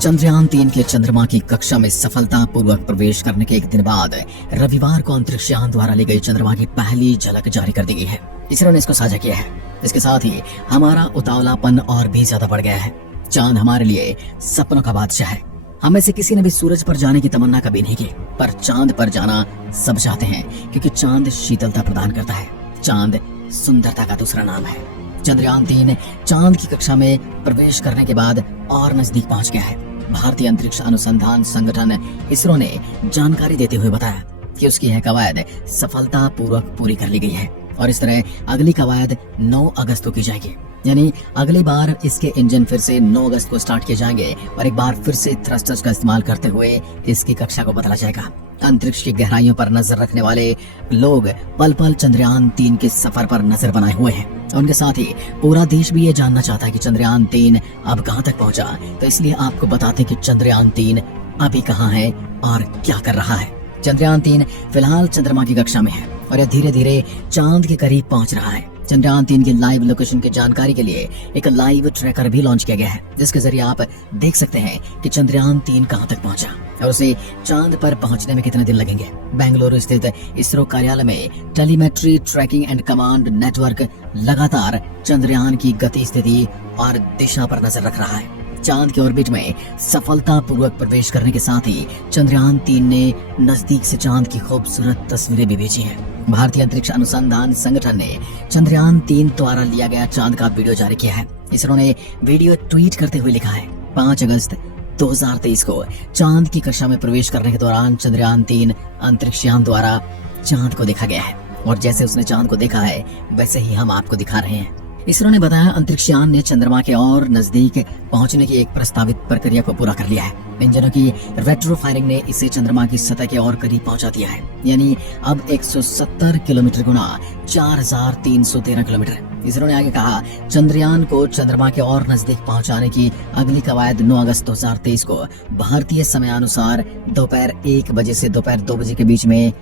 चंद्रयान-3 के चंद्रमा की कक्षा में सफलतापूर्वक प्रवेश करने के एक दिन बाद रविवार को अंतरिक्षयान द्वारा ली गई चंद्रमा की पहली झलक जारी कर दी गई है। इसरो ने इसको साझा किया है। इसके साथ ही हमारा उतावलापन और भी ज्यादा बढ़ गया है। चांद हमारे लिए सपनों का बादशाह है। हमें से किसी ने भी सूरज पर जाने की तमन्ना कभी नहीं की, पर चांद पर जाना सब चाहते हैं, क्योंकि चांद शीतलता प्रदान करता है। चांद सुंदरता का दूसरा नाम है। चंद्रयान-3 चांद की कक्षा में प्रवेश करने के बाद और नजदीक पहुंच गया है। भारतीय अंतरिक्ष अनुसंधान संगठन इसरो ने जानकारी देते हुए बताया कि उसकी यह कवायद सफलतापूर्वक पूरी कर ली गई है और इस तरह अगली कवायद 9 अगस्त को की जाएगी। यानी अगली बार इसके इंजन फिर से 9 अगस्त को स्टार्ट किए जाएंगे और एक बार फिर से थ्रस्टर्स का इस्तेमाल करते हुए इसकी कक्षा को बदला जाएगा। अंतरिक्ष की गहराइयों पर नजर रखने वाले लोग पल पल चंद्रयान-3 के सफर पर नजर बनाए हुए हैं। उनके साथ ही पूरा देश भी ये जानना चाहता है कि चंद्रयान-3 अब कहां तक पहुंचा। तो इसलिए आपको बताते कि चंद्रयान-3 अभी कहां है और क्या कर रहा है। चंद्रयान-3 फिलहाल चंद्रमा की कक्षा में है और यह धीरे धीरे चांद के करीब पहुंच रहा है। चंद्रयान-3 की लाइव लोकेशन की जानकारी के लिए एक लाइव ट्रैकर भी लॉन्च किया गया है, जिसके जरिए आप देख सकते हैं कि चंद्रयान-3 कहां तक पहुंचा और उसे चांद पर पहुंचने में कितने दिन लगेंगे। बेंगलुरु स्थित इसरो कार्यालय में telemetry tracking and command network लगातार चंद्रयान की गति, स्थिति और दिशा पर नजर रख रहा है। चांद के ऑर्बिट में सफलतापूर्वक प्रवेश करने के साथ ही चंद्रयान-3 ने नजदीक से चांद की खूबसूरत तस्वीरें भी भेजी हैं। भारतीय अंतरिक्ष अनुसंधान संगठन ने चंद्रयान-3 द्वारा लिया गया चांद का वीडियो जारी किया है। इसरो ने वीडियो ट्वीट करते हुए लिखा है, 5 अगस्त 2023 को चांद की कक्षा में प्रवेश करने के दौरान चंद्रयान-3 अंतरिक्षयान द्वारा चांद को देखा गया है और जैसे उसने चांद को देखा है वैसे ही हम आपको दिखा रहे हैं। इसरो ने बताया, अंतरिक्षयान ने चंद्रमा के और नजदीक पहुंचने की एक प्रस्तावित प्रक्रिया को पूरा कर लिया है। इंजनों की रेट्रो फायरिंग ने इसे चंद्रमा की सतह के और करीब पहुंचा दिया है। यानी अब 170 किलोमीटर गुना 4313 किलोमीटर। इसरो ने आगे कहा, चंद्रयान को चंद्रमा के और नजदीक पहुंचाने की अगली कवायद 9 अगस्त 2023 को भारतीय समयानुसार दोपहर 1 बजे से दोपहर 2 बजे के बीच में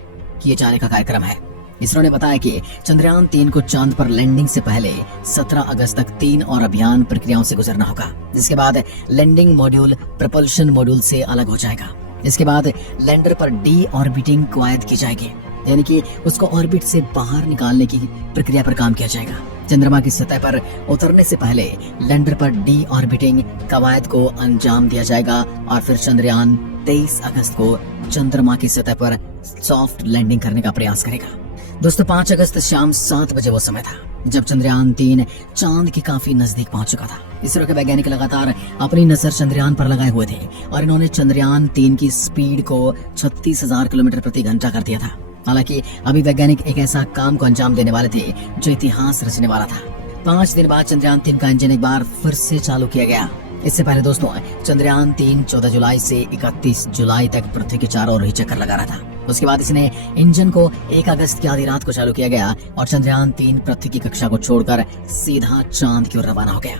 किए जाने का कार्यक्रम है। इसरो ने बताया कि चंद्रयान-3 को चांद पर लैंडिंग से पहले 17 अगस्त तक 3 और अभियान प्रक्रियाओं से गुजरना होगा, जिसके बाद लैंडिंग मॉड्यूल प्रपल्शन मॉड्यूल से अलग हो जाएगा। इसके बाद लैंडर पर डी ऑर्बिटिंग कवायद की जाएगी, यानी कि उसको ऑर्बिट से बाहर निकालने की प्रक्रिया पर काम किया जाएगा। चंद्रमा की सतह पर उतरने से पहले लैंडर पर डी ऑर्बिटिंग कवायद को अंजाम दिया जाएगा और फिर चंद्रयान 23 अगस्त को चंद्रमा की सतह पर सॉफ्ट लैंडिंग करने का प्रयास करेगा। दोस्तों, 5 अगस्त शाम 7 बजे वो समय था जब चंद्रयान-3 चांद के काफी नजदीक पहुंच चुका था। इसरो के वैज्ञानिक लगातार अपनी नजर चंद्रयान पर लगाए हुए थे और इन्होंने चंद्रयान-3 की स्पीड को 36,000 किलोमीटर प्रति घंटा कर दिया था। हालांकि अभी वैज्ञानिक एक ऐसा काम को अंजाम देने वाले थे जो इतिहास रचने वाला था। 5 दिन बाद चंद्रयान-3 का इंजन एक बार फिर से चालू किया गया। इससे पहले दोस्तों, चंद्रयान-3 14 जुलाई से 31 जुलाई तक पृथ्वी के चारों ओर ही चक्कर लगा रहा था। उसके बाद इसने इंजन को 1 अगस्त की आधी रात को चालू किया गया और चंद्रयान-3 पृथ्वी की कक्षा को छोड़कर सीधा चांद की ओर रवाना हो गया।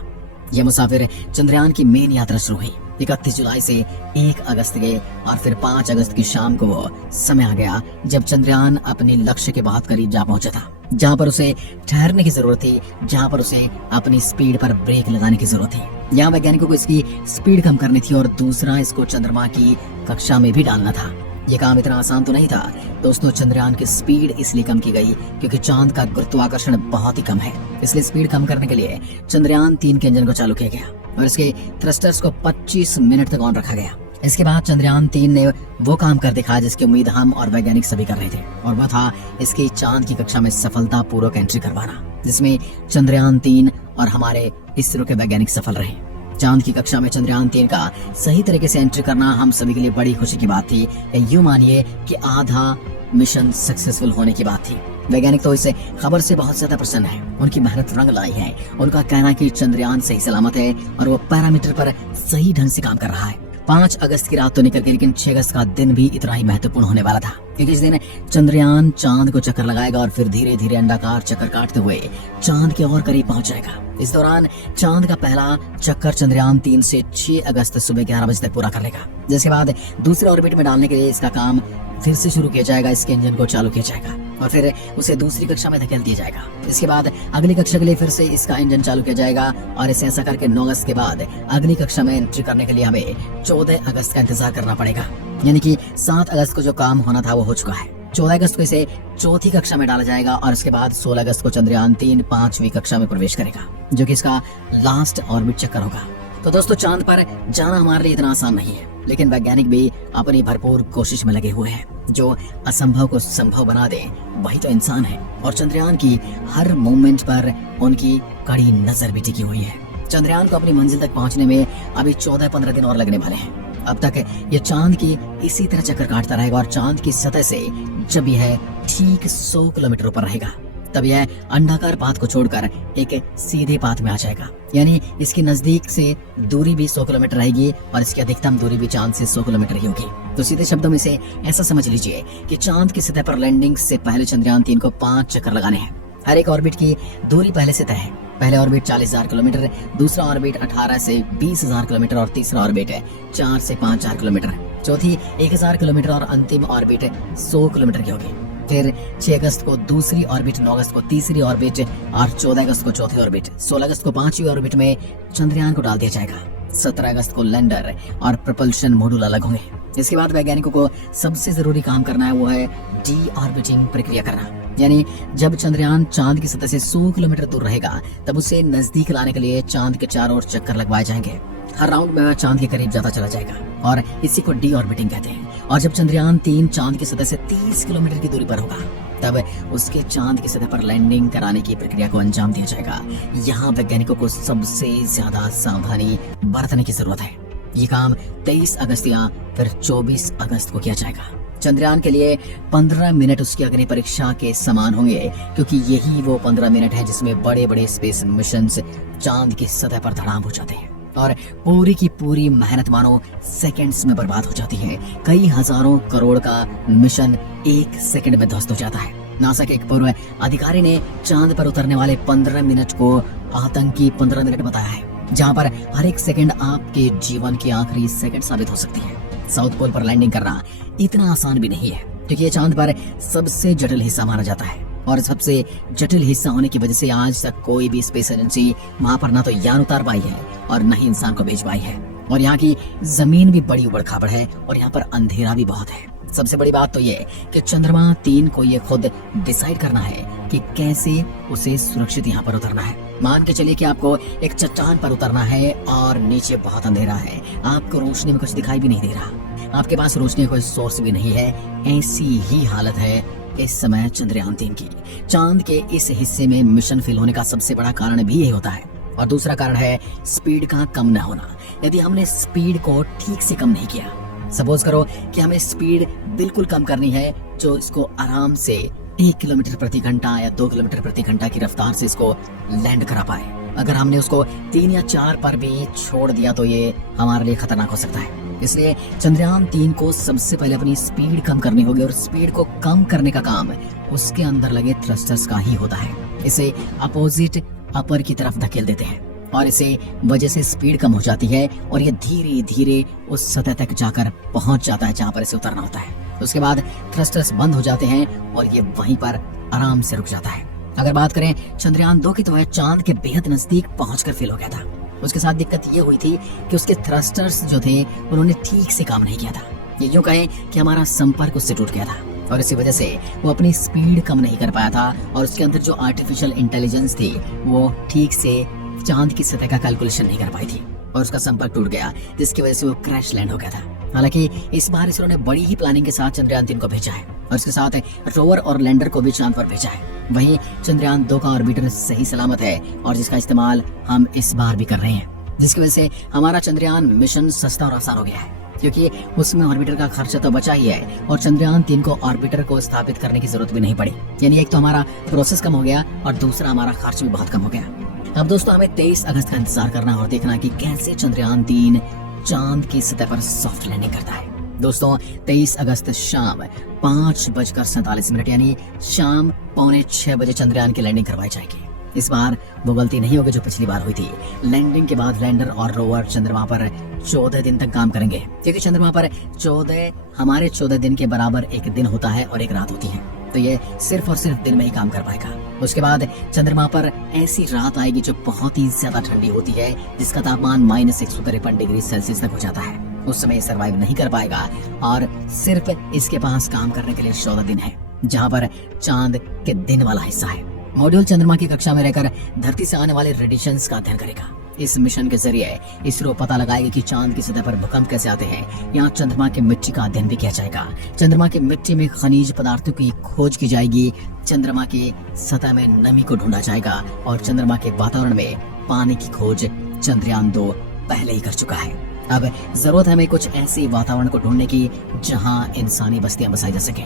यह मुसाफिर चंद्रयान की मेन यात्रा शुरू हुई 31 जुलाई से 1 अगस्त के और फिर 5 अगस्त की शाम को वो समय आ गया जब चंद्रयान अपने लक्ष्य के बहुत करीब जा पहुंचा था, जहां पर उसे ठहरने की जरूरत थी, जहां पर उसे अपनी स्पीड पर ब्रेक लगाने की जरूरत थी। यहाँ वैज्ञानिकों को इसकी स्पीड कम करनी थी और दूसरा, इसको चंद्रमा की कक्षा में भी डालना था। ये काम इतना आसान तो नहीं था दोस्तों। चंद्रयान की स्पीड इसलिए कम की गई क्योंकि चांद का गुरुत्वाकर्षण बहुत ही कम है। इसलिए स्पीड कम करने के लिए चंद्रयान-3 के इंजन को चालू किया गया और इसके थ्रस्टर्स को 25 मिनट तक ऑन रखा गया। इसके बाद चंद्रयान-3 ने वो काम कर दिखाया जिसकी उम्मीद हम और वैज्ञानिक सभी कर रहे थे, और वह था इसकी चांद की कक्षा में सफलतापूर्वक एंट्री करवाना, जिसमें चंद्रयान-3 और हमारे इसरो के वैज्ञानिक सफल रहे। चांद की कक्षा में चंद्रयान-3 का सही तरीके से एंट्री करना हम सभी के लिए बड़ी खुशी की बात थी। यूं मानिए कि आधा मिशन सक्सेसफुल होने की बात थी। वैज्ञानिक तो इस खबर से बहुत ज्यादा प्रसन्न है। उनकी मेहनत रंग लाई है। उनका कहना है कि चंद्रयान सही सलामत है और वो पैरामीटर पर सही ढंग से काम कर रहा है। 5 अगस्त की रात तो निकल गई, लेकिन 6 अगस्त का दिन भी इतना ही महत्वपूर्ण होने वाला था, क्योंकि इस दिन चंद्रयान चांद को चक्कर लगाएगा और फिर धीरे धीरे अंडाकार चक्कर काटते हुए चांद के और करीब पहुंच जाएगा। इस दौरान चांद का पहला चक्कर चंद्रयान-3 से 6 अगस्त सुबह 11 बजे तक पूरा कर लेगा, जिसके बाद दूसरे ऑर्बिट में डालने के लिए इसका काम फिर से शुरू किया जाएगा। इसके इंजन को चालू किया जाएगा। और फिर उसे दूसरी कक्षा में धकेल दिया जाएगा। इसके बाद अगली कक्षा के लिए फिर से इसका इंजन चालू किया जाएगा और इसे ऐसा करके 9 अगस्त के बाद अगली कक्षा में एंट्री करने के लिए हमें 14 अगस्त का इंतजार करना पड़ेगा। यानी कि 7 अगस्त को जो काम होना था वो हो चुका है। 14 अगस्त को इसे चौथी कक्षा में डाला जाएगा और उसके बाद 16 अगस्त को चंद्रयान 3 5वीं कक्षा में प्रवेश करेगा, जो कि इसका लास्ट ऑर्बिट चक्कर होगा। तो दोस्तों, चांद पर जाना हमारे लिए इतना आसान नहीं है, लेकिन वैज्ञानिक भी अपनी भरपूर कोशिश में लगे हुए हैं। जो असंभव को संभव बना दे वही तो इंसान है, और चंद्रयान की हर मूवमेंट पर उनकी कड़ी नजर भी टिकी हुई है। चंद्रयान को अपनी मंजिल तक पहुंचने में अभी 14-15 दिन और लगने वाले हैं। अब तक ये चांद की इसी तरह चक्कर काटता रहेगा और चांद की सतह से जब यह ठीक 100 किलोमीटर ऊपर रहेगा तब यह अंडाकार पाथ को छोड़कर एक सीधे पाथ में आ जाएगा। यानी इसकी नजदीक से दूरी भी 100 किलोमीटर रहेगी और इसकी अधिकतम दूरी भी चांद से 100 किलोमीटर ही होगी। तो सीधे शब्दों में इसे ऐसा समझ लीजिए कि चांद की सतह पर लैंडिंग से पहले चंद्रयान 3 को 5 चक्कर लगाने हैं। हर एक ऑर्बिट की दूरी पहले से तय है। पहले ऑर्बिट 40,000 किलोमीटर, दूसरा ऑर्बिट 18 से 20,000 किलोमीटर और तीसरा ऑर्बिट 4 से 5,000 किलोमीटर, चौथी 1,000 किलोमीटर और अंतिम ऑर्बिट 100 किलोमीटर की होगी। फिर 6 अगस्त को दूसरी ऑर्बिट, 9 अगस्त को तीसरी ऑर्बिट और 14 अगस्त को चौथी ऑर्बिट, 16 अगस्त को 5वीं ऑर्बिट में चंद्रयान को डाल दिया जाएगा। 17 अगस्त को लैंडर और propulsion मॉड्यूल अलग होंगे। इसके बाद वैज्ञानिकों को सबसे जरूरी काम करना है, वो है डी ऑर्बिटिंग प्रक्रिया करना। यानी जब चंद्रयान चांद की सतह से 100 किलोमीटर दूर रहेगा तब उसे नजदीक लाने के लिए चांद के चारों ओर चक्कर लगवाए जाएंगे। हर राउंड में वह चांद के करीब जाता चला जाएगा और इसी को डी ऑर्बिटिंग कहते हैं। और जब चंद्रयान 3 चांद की सतह से 30 किलोमीटर की दूरी पर होगा तब उसके चांद की सतह पर लैंडिंग कराने की प्रक्रिया को अंजाम दिया जाएगा। यहाँ वैज्ञानिकों को सबसे ज्यादा सावधानी बरतने की जरूरत है। ये काम 23 अगस्त या फिर 24 अगस्त को किया जाएगा। चंद्रयान के लिए 15 मिनट उसकी अग्नि परीक्षा के समान होंगे, क्योंकि यही वो 15 मिनट है जिसमें बड़े बड़े स्पेस मिशन चांद की सतह पर धड़ाम हो जाते हैं और पूरी की पूरी मेहनत मानो सेकंड्स में बर्बाद हो जाती है। कई हजारों करोड़ का मिशन 1 सेकंड में ध्वस्त हो जाता है। नासा के एक पूर्व अधिकारी ने चांद पर उतरने वाले 15 मिनट को आतंकी 15 मिनट बताया है, जहाँ पर हर एक सेकंड आपके जीवन की आखिरी सेकंड साबित हो सकती है। साउथ पोल पर लैंडिंग करना इतना आसान भी नहीं है, क्योंकि ये चांद पर सबसे जटिल हिस्सा माना जाता है और सबसे जटिल हिस्सा होने की वजह से आज तक कोई भी स्पेस एजेंसी वहां पर ना तो यान उतार पाई है और न ही इंसान को भेज पाई है। और यहाँ की जमीन भी बड़ी उबड़ खाबड़ है और यहाँ पर अंधेरा भी बहुत है। सबसे बड़ी बात तो ये कि चंद्रमा 3 को ये खुद डिसाइड करना है कि कैसे उसे सुरक्षित यहाँ पर उतरना है। मान के चलिए कि आपको एक चट्टान पर उतरना है और नीचे बहुत अंधेरा है, आपको रोशनी में कुछ दिखाई भी नहीं दे रहा, आपके पास रोशनी का कोई सोर्स भी नहीं है। ऐसी ही हालत है इस समय चंद्रयान 3 की। चांद के इस हिस्से में मिशन फेल होने का सबसे बड़ा कारण भी यही होता है। और दूसरा कारण है स्पीड का कम न होना। यदि हमने स्पीड को ठीक से कम नहीं किया, सपोज करो कि हमें स्पीड बिल्कुल कम करनी है, जो इसको आराम से 1 किलोमीटर प्रति घंटा या 2 किलोमीटर प्रति घंटा की रफ्तार से इसको लैंड करा पाए। अगर हमने उसको 3 या 4 पर भी छोड़ दिया तो ये हमारे लिए खतरनाक हो सकता है। इसलिए चंद्रयान 3 को सबसे पहले अपनी स्पीड कम करनी होगी और स्पीड को कम करने का काम उसके अंदर लगे थ्रस्टर्स का ही होता है। इसे अपोजिट अपर की तरफ धकेल देते हैं और इसे वजह से स्पीड कम हो जाती है और ये धीरे धीरे उस सतह तक जाकर पहुंच जाता है जहां पर इसे उतरना होता है। उसके बाद थ्रस्टर्स बंद हो जाते हैं और ये वहीं पर आराम से रुक जाता है। अगर बात करें चंद्रयान 2 की, तो वह चांद के बेहद नजदीक पहुंचकर फेल हो गया था। उसके साथ दिक्कत ये हुई थी कि उसके थ्रस्टर्स जो थे उन्होंने ठीक से काम नहीं किया था। ये यूं कहें कि हमारा संपर्क उससे टूट गया था और इसी वजह से वो अपनी स्पीड कम नहीं कर पाया था और उसके अंदर जो आर्टिफिशियल इंटेलिजेंस थी वो ठीक से चांद की सतह का कैलकुलेशन नहीं कर पाई थी और उसका संपर्क टूट गया, जिसकी वजह से वो क्रैश लैंड हो गया था। हालांकि इस बार इसरो ने बड़ी ही प्लानिंग के साथ चंद्रयान 3 को भेजा है और इसके साथ रोवर और लैंडर को भी चांद पर भेजा है। वहीं चंद्रयान 2 का ऑर्बिटर सही सलामत है और जिसका इस्तेमाल हम इस बार भी कर रहे हैं, जिसकी वजह से हमारा चंद्रयान मिशन सस्ता और आसान हो गया है, क्योंकि उसमें ऑर्बिटर का खर्चा तो बचा ही है और चंद्रयान 3 को ऑर्बिटर को स्थापित करने की जरूरत भी नहीं पड़ी। यानी एक तो हमारा प्रोसेस कम हो गया और दूसरा हमारा खर्च भी बहुत कम हो गया। अब दोस्तों, हमें 23 अगस्त का इंतजार करना और देखना कि कैसे चंद्रयान 3 चांद की सतह पर सॉफ्ट लैंडिंग करता है। दोस्तों, 23 अगस्त शाम 5:47 यानी शाम 5:45 बजे चंद्रयान की लैंडिंग करवाई जाएगी। इस बार वो गलती नहीं होगी जो पिछली बार हुई थी। लैंडिंग के बाद लैंडर और रोवर चंद्रमा पर 14 दिन तक काम करेंगे, क्योंकि चंद्रमा पर 14 हमारे 14 दिन के बराबर एक दिन होता है और एक रात होती है। तो ये सिर्फ और सिर्फ दिन में ही काम कर पाएगा। उसके बाद चंद्रमा पर ऐसी रात आएगी जो बहुत ही ज्यादा ठंडी होती है, जिसका तापमान -153 डिग्री सेल्सियस तक हो जाता है। उस समय सरवाइव नहीं कर पाएगा और सिर्फ इसके पास काम करने के लिए 14 दिन है, जहाँ पर चांद के दिन वाला हिस्सा है। मॉड्यूल चंद्रमा की कक्षा में रहकर धरती से आने वाले रेडिएशंस का अध्ययन करेगा। इस मिशन के जरिए इसरो पता लगाएगा कि चांद की सतह पर भूकंप कैसे आते हैं। यहाँ चंद्रमा की मिट्टी का अध्ययन भी किया जाएगा। चंद्रमा की मिट्टी में खनिज पदार्थों की खोज की जाएगी। चंद्रमा की सतह में नमी को ढूंढा जाएगा और चंद्रमा के वातावरण में पानी की खोज चंद्रयान 2 पहले ही कर चुका है। अब जरूरत है हमें कुछ ऐसे वातावरण को ढूंढने की जहाँ इंसानी बस्तियां बसाई जा सके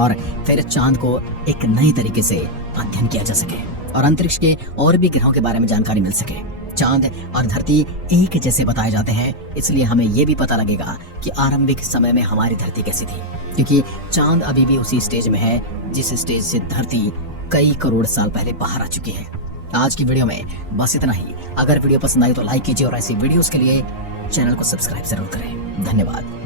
और फिर चांद को एक नई तरीके से अध्ययन किया जा सके और अंतरिक्ष के और भी ग्रहों के बारे में जानकारी मिल सके। चांद और धरती एक जैसे बताए जाते हैं, इसलिए हमें ये भी पता लगेगा कि आरंभिक समय में हमारी धरती कैसी थी, क्योंकि चांद अभी भी उसी स्टेज में है जिस स्टेज से धरती कई करोड़ साल पहले बाहर आ चुकी है। आज की वीडियो में बस इतना ही। अगर वीडियो पसंद आई तो लाइक कीजिए और ऐसी वीडियोस के लिए चैनल को सब्सक्राइब जरूर करें। धन्यवाद।